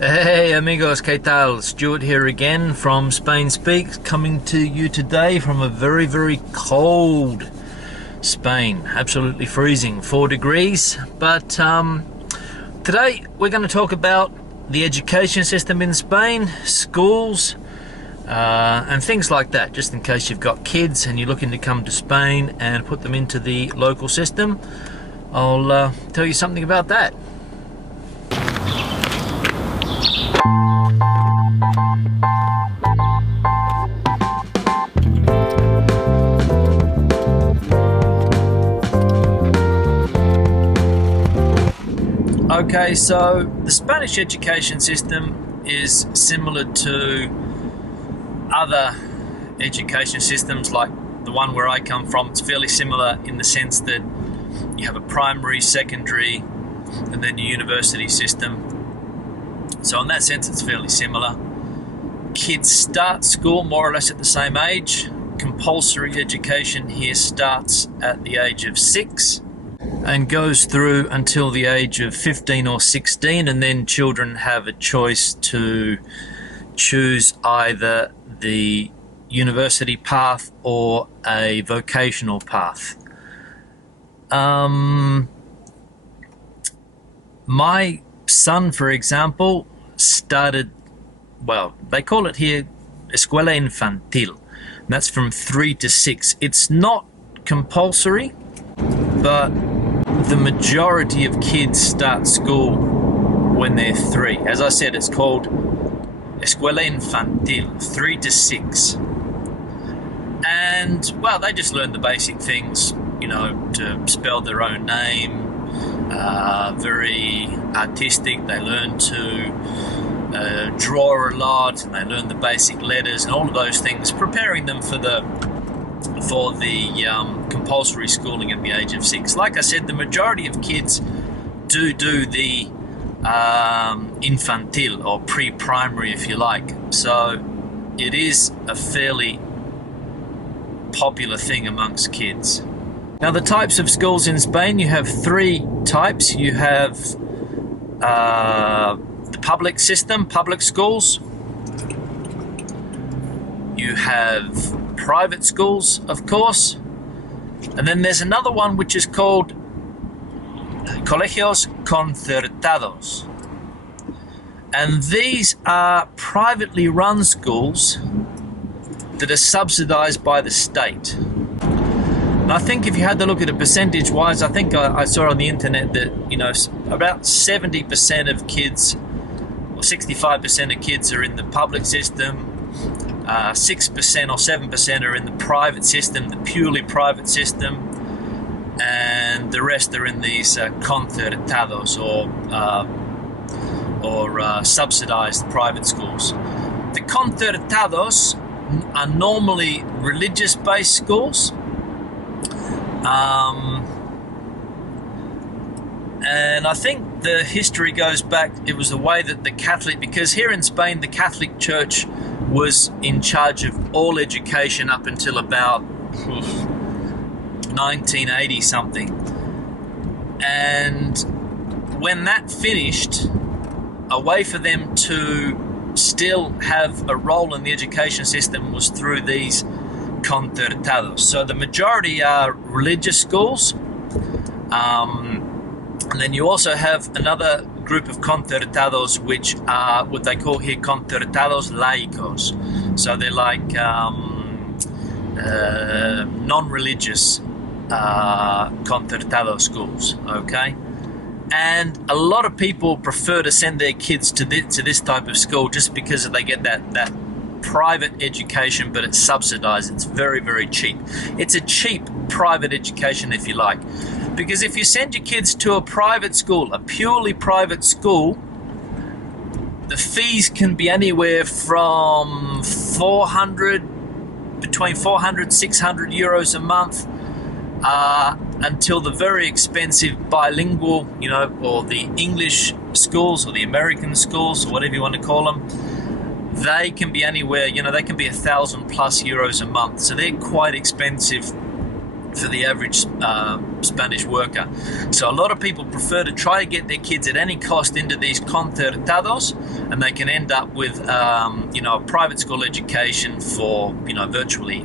Hey amigos, ¿qué tal? Stuart here again from Spain Speaks, coming to you today from a very, very cold Spain. Absolutely freezing, 4 degrees. But today we're going to talk about the education system in Spain, schools, and things like that, just in case you've got kids and you're looking to come to Spain and put them into the local system. I'll tell you something about that. Okay, so the Spanish education system is similar to other education systems like the one where I come from. It's fairly similar in the sense that you have a primary, secondary, and then your university system. So in that sense, it's fairly similar. Kids start school more or less at the same age. Compulsory education here starts at the age of 6 and goes through until the age of 15 or 16, and then children have a choice to choose either the university path or a vocational path. My son, for example, started, well, they call it here Escuela Infantil, and that's from 3 to 6. It's not compulsory, but the majority of kids start school when they're 3. As I said, it's called Escuela Infantil, 3 to 6. And, well, they just learn the basic things, to spell their own name, very artistic. They learn to draw a lot, and they learn the basic letters and all of those things, preparing them for the compulsory schooling at the age of 6. Like I said, the majority of kids do the infantil, or pre-primary if you like. So it is a fairly popular thing amongst kids. Now, the types of schools in Spain, you have 3 types. You have the public system, public schools. You have private schools, of course. And then there's another one which is called colegios concertados. And these are privately run schools that are subsidized by the state. And I think if you had to look at it percentage-wise, I think I saw on the internet that, about 70% of kids, or 65% of kids are in the public system, 6% or 7% are in the private system, the purely private system, and the rest are in these concertados, or subsidized private schools. The concertados are normally religious-based schools, and I think the history goes back, it was the way that the Catholic, because here in Spain the Catholic Church was in charge of all education up until about 1980 something. And when that finished, a way for them to still have a role in the education system was through these concertados. So the majority are religious schools, and then you also have another group of concertados which are what they call here concertados laicos. So they're like non-religious concertado schools, okay? And a lot of people prefer to send their kids to this type of school just because they get that private education, but it's subsidized. It's very, very cheap. It's a cheap private education, if you like. Because if you send your kids to a private school, a purely private school, the fees can be anywhere from between 400, 600 euros a month, until the very expensive bilingual, or the English schools or the American schools, or whatever you want to call them. They can be anywhere, they can be 1,000 plus euros a month. So they're quite expensive for the average Spanish worker. So a lot of people prefer to try to get their kids at any cost into these concertados, and they can end up with a private school education for virtually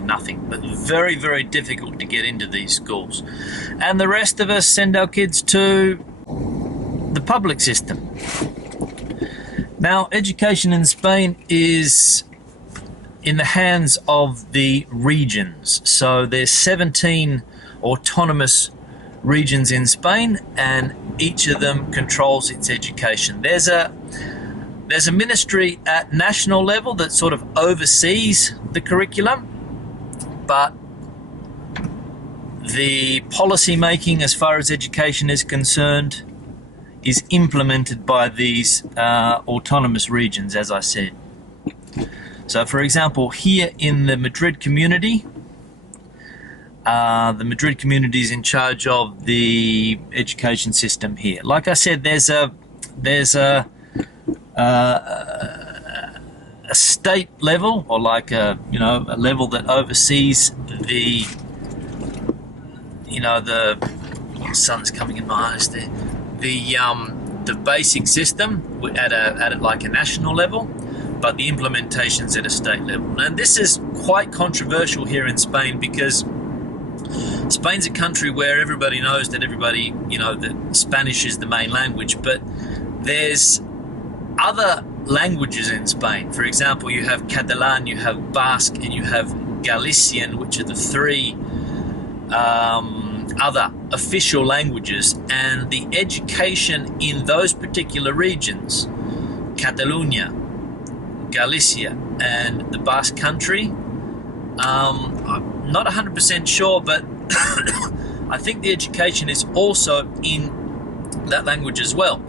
nothing, but very, very difficult to get into these schools. And the rest of us send our kids to the public system. Now, education in Spain is in the hands of the regions. So there's 17 autonomous regions in Spain, and each of them controls its education. There's a ministry at national level that sort of oversees the curriculum, but the policy making as far as education is concerned is implemented by these autonomous regions, as I said. So, for example, here in the Madrid community is in charge of the education system here. Like I said, there's a state level, or like a level that oversees the sun's coming in my eyes there. The basic system at like a national level, but the implementation's at a state level. And this is quite controversial here in Spain, because Spain's a country where everybody knows that that Spanish is the main language, but there's other languages in Spain. For example, you have Catalan, you have Basque, and you have Galician, which are the three other official languages. And the education in those particular regions, Catalonia, Galicia, and the Basque Country, I'm not 100% sure, but I think the education is also in that language as well.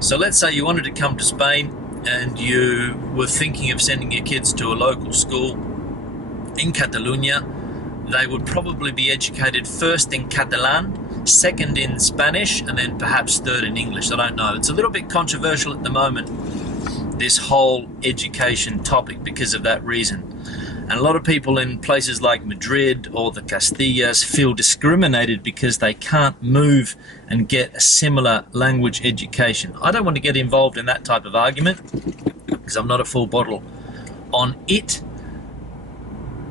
So let's say you wanted to come to Spain and you were thinking of sending your kids to a local school in Catalonia. They would probably be educated first in Catalan, second in Spanish, and then perhaps third in English. I don't know. It's a little bit controversial at the moment, this whole education topic, because of that reason. And a lot of people in places like Madrid or the Castillas feel discriminated because they can't move and get a similar language education. I don't want to get involved in that type of argument, because I'm not a full bottle on it.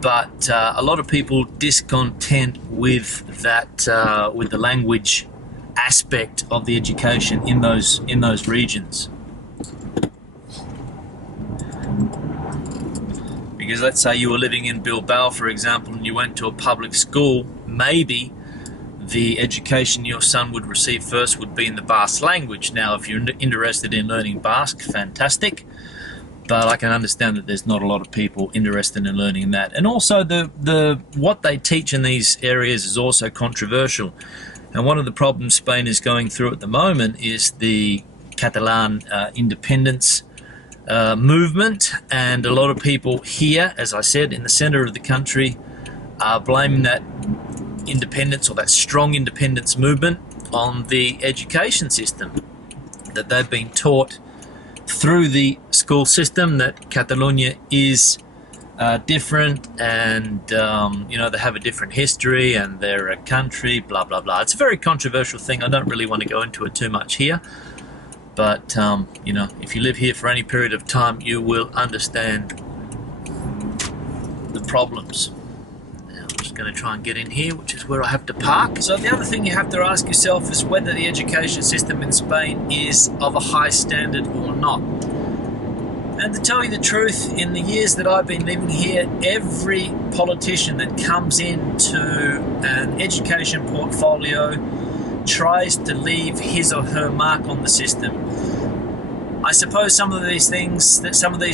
But a lot of people discontent with that, with the language aspect of the education in those regions. Because let's say you were living in Bilbao, for example, and you went to a public school, maybe the education your son would receive first would be in the Basque language. Now, if you're interested in learning Basque, fantastic. But I can understand that there's not a lot of people interested in learning that. And also the what they teach in these areas is also controversial. And one of the problems Spain is going through at the moment is the Catalan independence movement. And a lot of people here, as I said, in the center of the country, are blaming that independence, or that strong independence movement, on the education system, that they've been taught through the school system that Catalonia is different, and they have a different history, and they're a country, blah blah blah. It's a very controversial thing. I don't really want to go into it too much here, but if you live here for any period of time, you will understand the problems. Now, I'm just going to try and get in here, which is where I have to park. So the other thing you have to ask yourself is whether the education system in Spain is of a high standard or not. And to tell you the truth, in the years that I've been living here, every politician that comes into an education portfolio tries to leave his or her mark on the system. I suppose some of these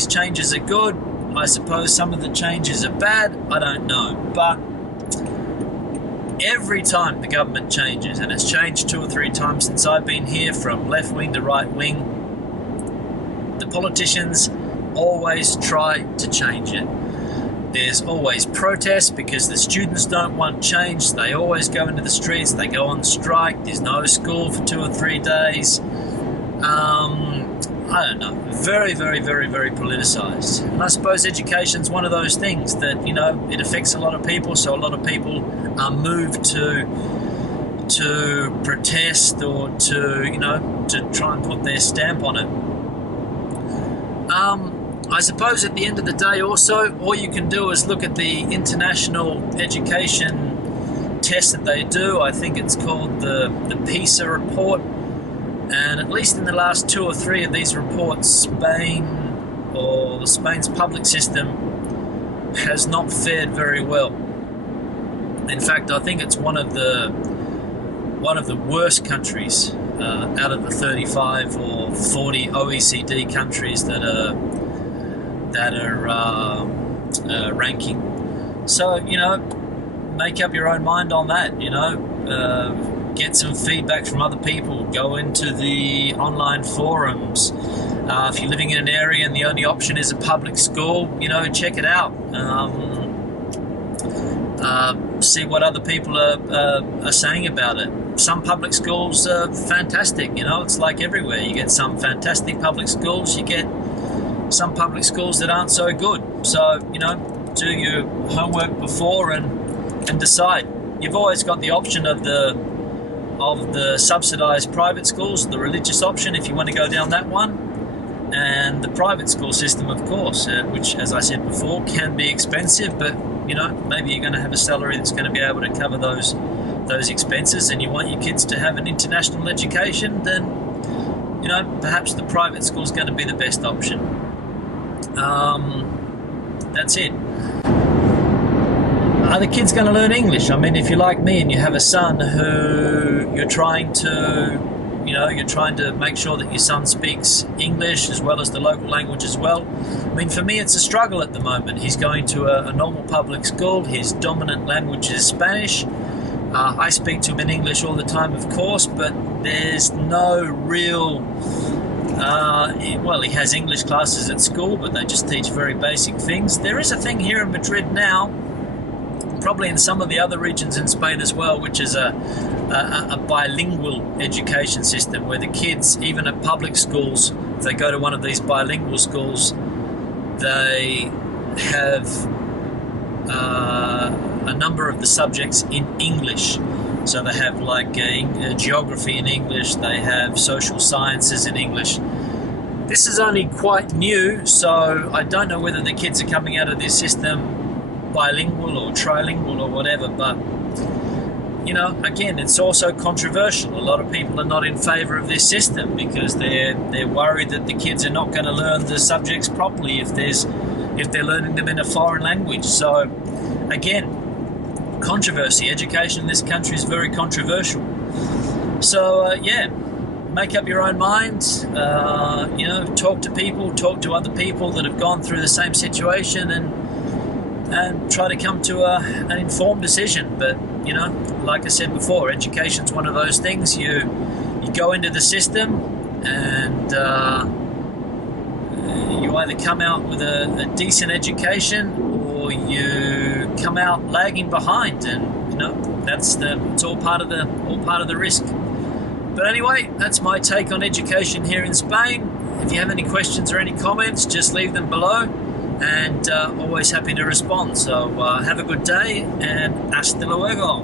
changes are good. I suppose some of the changes are bad. I don't know. But every time the government changes, and it's changed 2 or 3 times since I've been here, from left wing to right wing, the politicians always try to change it. There's always protests because the students don't want change. They always go into the streets, they go on strike, there's no school for 2 or 3 days. I don't know, very, very, very, very politicized. And I suppose education's one of those things that, you know, it affects a lot of people, so a lot of people are moved to protest or to, you know, to try and put their stamp on it. I suppose at the end of the day also, all you can do is look at the international education test that they do. I think it's called the PISA report. And at least in the last 2 or 3 of these reports, Spain's public system has not fared very well. In fact, I think it's one of the worst countries out of the 35 or 40 OECD countries that are ranking. So, you know, make up your own mind on that. You know, get some feedback from other people. Go into the online forums. If you're living in an area and the only option is a public school, you know, check it out. See what other people are saying about it. Some public schools are fantastic. You know, it's like everywhere. You get some fantastic public schools. You get some public schools that aren't so good. So, you know, do your homework before and decide. You've always got the option of the subsidized private schools, the religious option, if you want to go down that one, and the private school system, of course, which, as I said before, can be expensive, but, you know, maybe you're going to have a salary that's going to be able to cover those expenses, and you want your kids to have an international education, then, you know, perhaps the private school is going to be the best option. That's it. Are the kids going to learn English? I mean, if you're like me and you have a son who you're trying to make sure that your son speaks English as well as the local language as well. I mean, for me, it's a struggle at the moment. He's going to a normal public school. His dominant language is Spanish. I speak to him in English all the time, of course, but there's no real... he has English classes at school, but they just teach very basic things. There is a thing here in Madrid now, probably in some of the other regions in Spain as well, which is a bilingual education system where the kids, even at public schools, if they go to one of these bilingual schools, they have a number of the subjects in English. So they have like geography in English, they have social sciences in English. This is only quite new, so I don't know whether the kids are coming out of this system bilingual or trilingual or whatever, but, you know, again, it's also controversial. A lot of people are not in favour of this system because they're worried that the kids are not going to learn the subjects properly if they're learning them in a foreign language. So, again, controversy. Education in this country is very controversial. So, make up your own mind. You know, talk to people, talk to other people that have gone through the same situation, and try to come to an informed decision. But, you know, like I said before, education's one of those things. You go into the system and you either come out with a decent education or you come out lagging behind, and, you know, it's all part of the risk. But anyway, that's my take on education here in Spain. If you have any questions or any comments, just leave them below. And always happy to respond. So have a good day, and hasta luego.